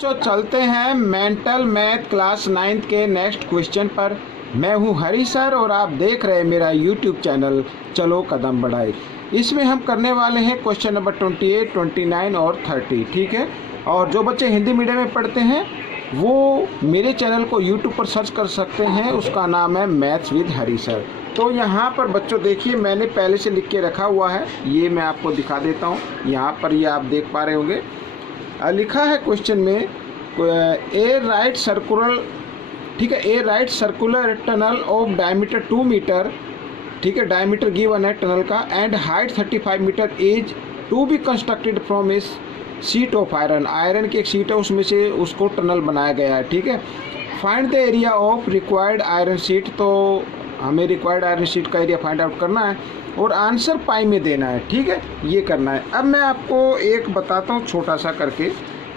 तो चलते हैं मेंटल मैथ क्लास 9 के नेक्स्ट क्वेश्चन पर। मैं हूं हरी सर और आप देख रहे हैं मेरा यूट्यूब चैनल चलो कदम बढ़ाए। इसमें हम करने वाले हैं क्वेश्चन नंबर 28, 29 और 30, ठीक है। और जो बच्चे हिंदी मीडियम में पढ़ते हैं वो मेरे चैनल को यूट्यूब पर सर्च कर सकते हैं, उसका नाम है मैथ्स विद हरी सर। तो यहाँ पर बच्चों देखिए मैंने पहले से लिख के रखा हुआ है, ये मैं आपको दिखा देता हूँ। यहाँ पर ये आप देख पा रहे होंगे, लिखा है क्वेश्चन में ए राइट सर्कुलर, ठीक है, a right circular tunnel of diameter 2 metre, ठीक है, डायमीटर गिवन है टनल का, and height 35 metre is to be constructed from a sheet of iron. Iron की एक शीट है उसमें से उसको टनल बनाया गया है, ठीक है। Find the area of required iron sheet, तो हमें रिक्वायर्ड आयरन शीट का एरिया फाइंड आउट करना है और आंसर पाई में देना है, ठीक है, ये करना है। अब मैं आपको एक बताता हूँ छोटा सा करके।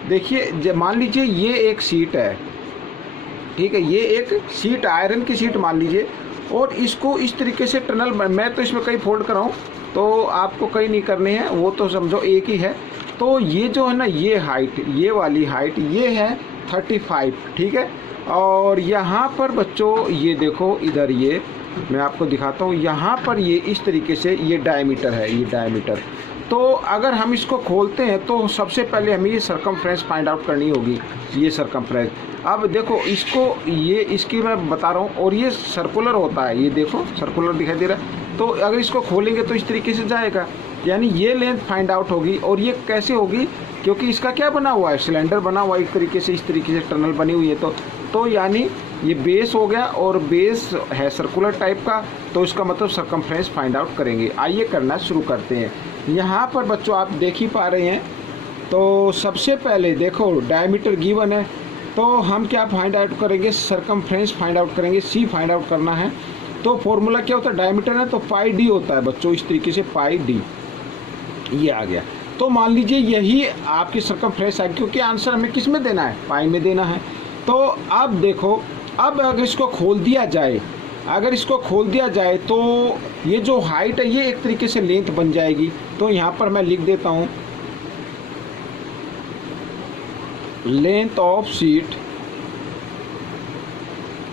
देखिए मान लीजिए ये एक शीट है, ठीक है, ये एक शीट आयरन की शीट मान लीजिए, और इसको इस तरीके से टनल, मैं तो इसमें कई फोल्ड कर रहा हूँ तो आपको कई नहीं करने हैं, वो तो समझो एक ही है। तो ये जो है ना, ये हाइट, ये वाली हाइट ये है 35, ठीक है। और यहाँ पर बच्चों ये देखो, इधर ये मैं आपको दिखाता हूँ, यहाँ पर ये इस तरीके से ये डायमीटर है, ये डायमीटर। तो अगर हम इसको खोलते हैं तो सबसे पहले हमें ये सरकमफ्रेंस फाइंड आउट करनी होगी, ये सरकमफ्रेंस। अब देखो इसको, ये इसकी मैं बता रहा हूँ, और ये सर्कुलर होता है, ये देखो सर्कुलर दिखाई दे रहा है। तो अगर इसको खोलेंगे तो इस तरीके से जाएगा, यानी ये लेंथ फाइंड आउट होगी। और ये कैसे होगी, क्योंकि इसका क्या बना हुआ है, सिलेंडर बना हुआ है एक तरीके से, इस तरीके से टनल बनी हुई है। तो यानी ये बेस हो गया, और बेस है सर्कुलर टाइप का, तो इसका मतलब सरकमफ्रेंस फाइंड आउट करेंगे। आइए करना शुरू करते हैं। यहाँ पर बच्चों आप देख ही पा रहे हैं, तो सबसे पहले देखो डायमीटर गिवन है, तो हम क्या फाइंड आउट करेंगे, सरकमफ्रेंस फाइंड आउट करेंगे, सी फाइंड आउट करना है। तो फॉर्मूला क्या होता है, डायमीटर है तो पाई डी होता है बच्चों, इस तरीके से पाई डी, ये आ गया। तो मान लीजिए यही आपकी सरकमफ्रेंस है, क्योंकि आंसर हमें किस में देना है, पाई में देना है। तो अब देखो, अब अगर इसको खोल दिया जाए, अगर इसको खोल दिया जाए तो ये जो हाइट है ये एक तरीके से लेंथ बन जाएगी। तो यहाँ पर मैं लिख देता हूँ length of sheet,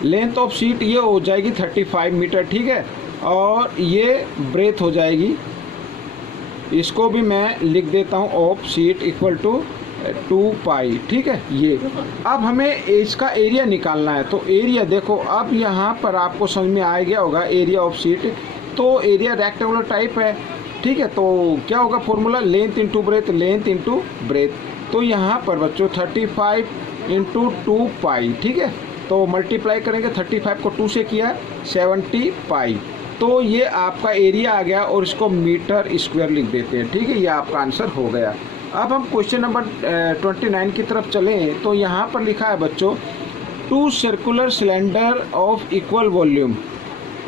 length of sheet ये हो जाएगी 35 मीटर, ठीक है। और ये ब्रेथ हो जाएगी, इसको भी मैं लिख देता हूँ ऑफ शीट इक्वल टू 2 पाई, ठीक है। ये अब हमें इसका एरिया निकालना है। तो एरिया देखो, अब यहाँ पर आपको समझ में आ गया होगा एरिया ऑफ शीट। तो एरिया रेक्टेंगुलर टाइप है, ठीक है। तो क्या होगा formula, length into breadth, length into breadth. तो यहाँ पर बच्चों 35 इंटू 2 पाई, ठीक है। तो मल्टीप्लाई करेंगे, 35 को 2 से किया 70 पाई। तो ये आपका एरिया आ गया, और इसको मीटर स्क्वायर लिख देते हैं, ठीक है। ये आपका आंसर हो गया। अब हम क्वेश्चन नंबर 29 की तरफ चलें। तो यहाँ पर लिखा है बच्चों, 2 circular cylinder of equal volume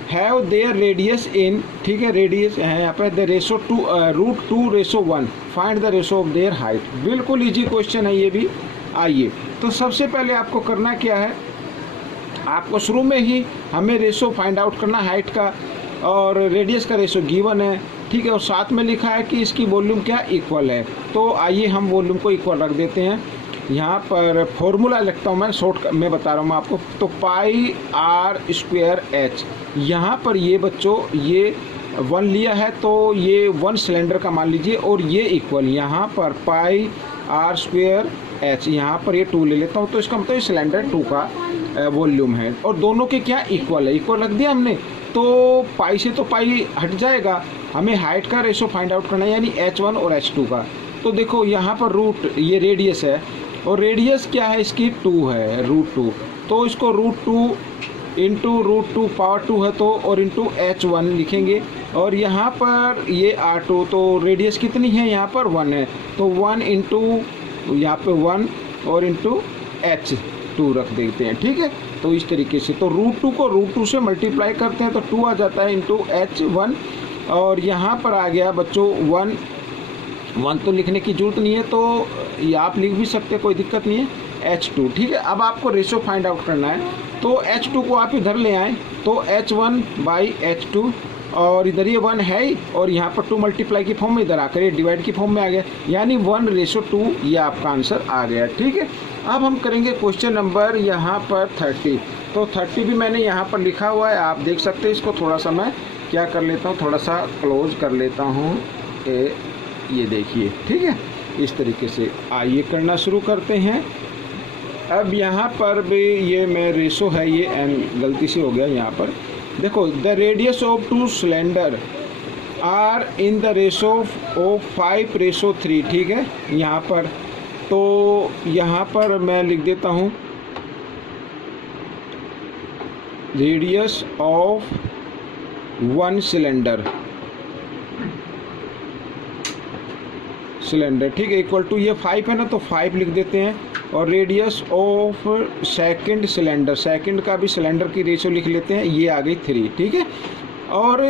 have their radius in, ठीक है, रेडियस है यहाँ पर the ratio to √2:1, find the ratio of their height. बिल्कुल इजी क्वेश्चन है ये भी। आइए, तो सबसे पहले आपको करना क्या है, आपको शुरू में ही हमें रेशो फाइंड आउट करना हाइट का, और रेडियस का रेशो गिवन है, ठीक है। और साथ में लिखा है कि इसकी वॉल्यूम क्या इक्वल है। तो आइए हम वॉल्यूम को इक्वल रख देते हैं। यहाँ पर फॉर्मूला लिखता हूँ मैं, शॉर्ट में बता रहा हूँ मैं आपको। तो पाई आर स्क्वायर एच, यहाँ पर ये बच्चों ये 1 लिया है, तो ये 1 सिलेंडर का मान लीजिए, और ये इक्वल यहाँ पर पाई आर स्क्वायर एच, यहाँ पर ये 2 ले लेता हूँ। तो इसका मतलब सिलेंडर 2 का वॉल्यूम है, और दोनों के क्या इक्वल है, इक्वल रख दिया हमने। तो पाई से तो पाई हट जाएगा, हमें हाइट का रेशो फाइंड आउट करना है, यानी H1 और H2 का। तो देखो यहाँ पर रूट, ये रेडियस है, और रेडियस क्या है इसकी 2 है, √2। तो इसको √2 इंटू √2 पावर 2 है, तो और इंटू H1 लिखेंगे। और यहाँ पर ये R2, तो रेडियस कितनी है यहाँ पर 1 है, तो 1 इंटू यहाँ पे 1 और इंटू H2 रख देते हैं, ठीक है। तो इस तरीके से, तो √2 को √2 से मल्टीप्लाई करते हैं तो 2 आ जाता है इंटू H1। और यहाँ पर आ गया बच्चों 1 तो लिखने की जरूरत नहीं है, तो ये आप लिख भी सकते हैं, कोई दिक्कत नहीं है, H2, ठीक है। अब आपको रेशो फाइंड आउट करना है, तो H2 को आप इधर ले आएँ, तो H1/H2, और इधर ये 1 है ही, और यहाँ पर 2 मल्टीप्लाई की फॉर्म में, इधर आकर ये डिवाइड की फॉर्म में आ गया, यानी 1:2, ये आपका आंसर आ गया, ठीक है। अब हम करेंगे क्वेश्चन नंबर यहाँ पर 30। तो 30 भी मैंने यहाँ पर लिखा हुआ है, आप देख सकते हैं। इसको थोड़ा सा मैं क्या कर लेता हूँ, थोड़ा सा क्लोज कर लेता हूँ, ये देखिए, ठीक है। इस तरीके से आइए करना शुरू करते हैं। अब यहाँ पर भी ये मैं रेशो है, ये एन गलती से हो गया यहाँ पर। देखो, the radius of two cylinder are in the ratio of 5:3, ठीक है। यहाँ पर तो यहाँ पर मैं लिख देता हूँ रेडियस ऑफ वन सिलेंडर, ठीक है, इक्वल टू ये 5 है ना, तो 5 लिख देते हैं। और radius of second cylinder, second का भी सिलेंडर की रेशो लिख लेते हैं, ये आ गई 3, ठीक है। और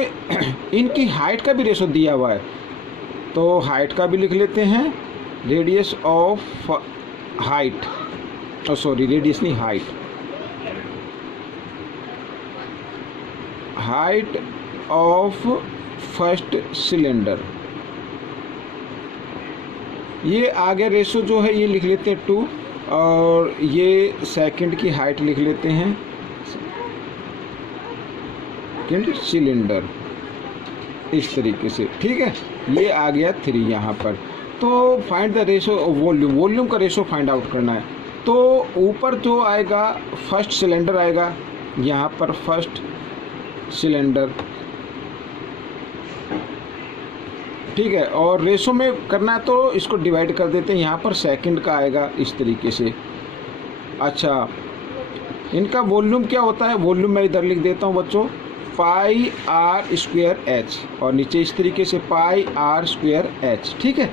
इनकी हाइट का भी रेशो दिया हुआ है, तो हाइट का भी लिख लेते हैं। Radius of height, sorry radius नहीं, हाइट ऑफ फर्स्ट सिलेंडर, ये आगे रेशो जो है ये लिख लेते हैं 2, और ये सेकंड की हाइट लिख लेते हैं, सेकंड सिलेंडर, इस तरीके से, ठीक है। ये आ गया 3 यहाँ पर। तो find the ratio volume, volume का रेशो फाइंड आउट करना है। तो ऊपर जो आएगा फर्स्ट सिलेंडर आएगा, यहाँ पर फर्स्ट सिलेंडर, ठीक है। और रेशो में करना है तो इसको डिवाइड कर देते हैं, यहाँ पर सेकंड का आएगा इस तरीके से। अच्छा, इनका वॉल्यूम क्या होता है, वॉल्यूम मैं इधर लिख देता हूँ बच्चों, पाई आर स्क्वायर एच, और नीचे इस तरीके से पाई आर स्क्वायर एच, ठीक है।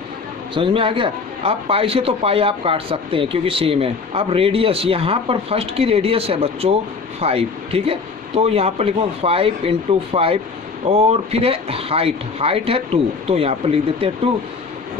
समझ में आ गया। अब पाई से तो पाई आप काट सकते हैं क्योंकि सेम है। अब रेडियस, यहाँ पर फर्स्ट की रेडियस है बच्चों 5, ठीक है। तो यहाँ पर लिखो 5 × 5, और फिर है हाइट, हाइट है 2, तो यहाँ पर लिख देते हैं 2,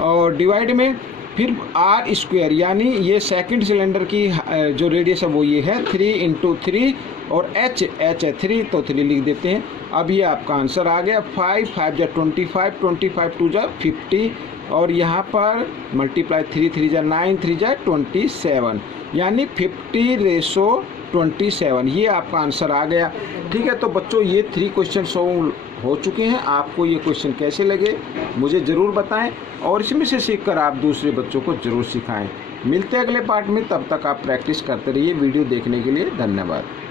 और डिवाइड में फिर आर स्क्वायर, यानी ये सेकंड सिलेंडर की जो रेडियस है वो ये है 3 × 3, और एच है 3, तो 3 लिख देते हैं। अब ये आपका आंसर आ गया। 5 5 जा 25, 25 2 जा 50, और यहाँ पर मल्टीप्लाई 3 3 जा 9, 3 जा 27, यानी 50:27, ये आपका आंसर आ गया, ठीक है। तो बच्चों ये 3 क्वेश्चन सॉल्व हो चुके हैं। आपको ये क्वेश्चन कैसे लगे मुझे ज़रूर बताएं, और इसमें से सीखकर आप दूसरे बच्चों को ज़रूर सिखाएं। मिलते हैं अगले पार्ट में, तब तक आप प्रैक्टिस करते रहिए। वीडियो देखने के लिए धन्यवाद।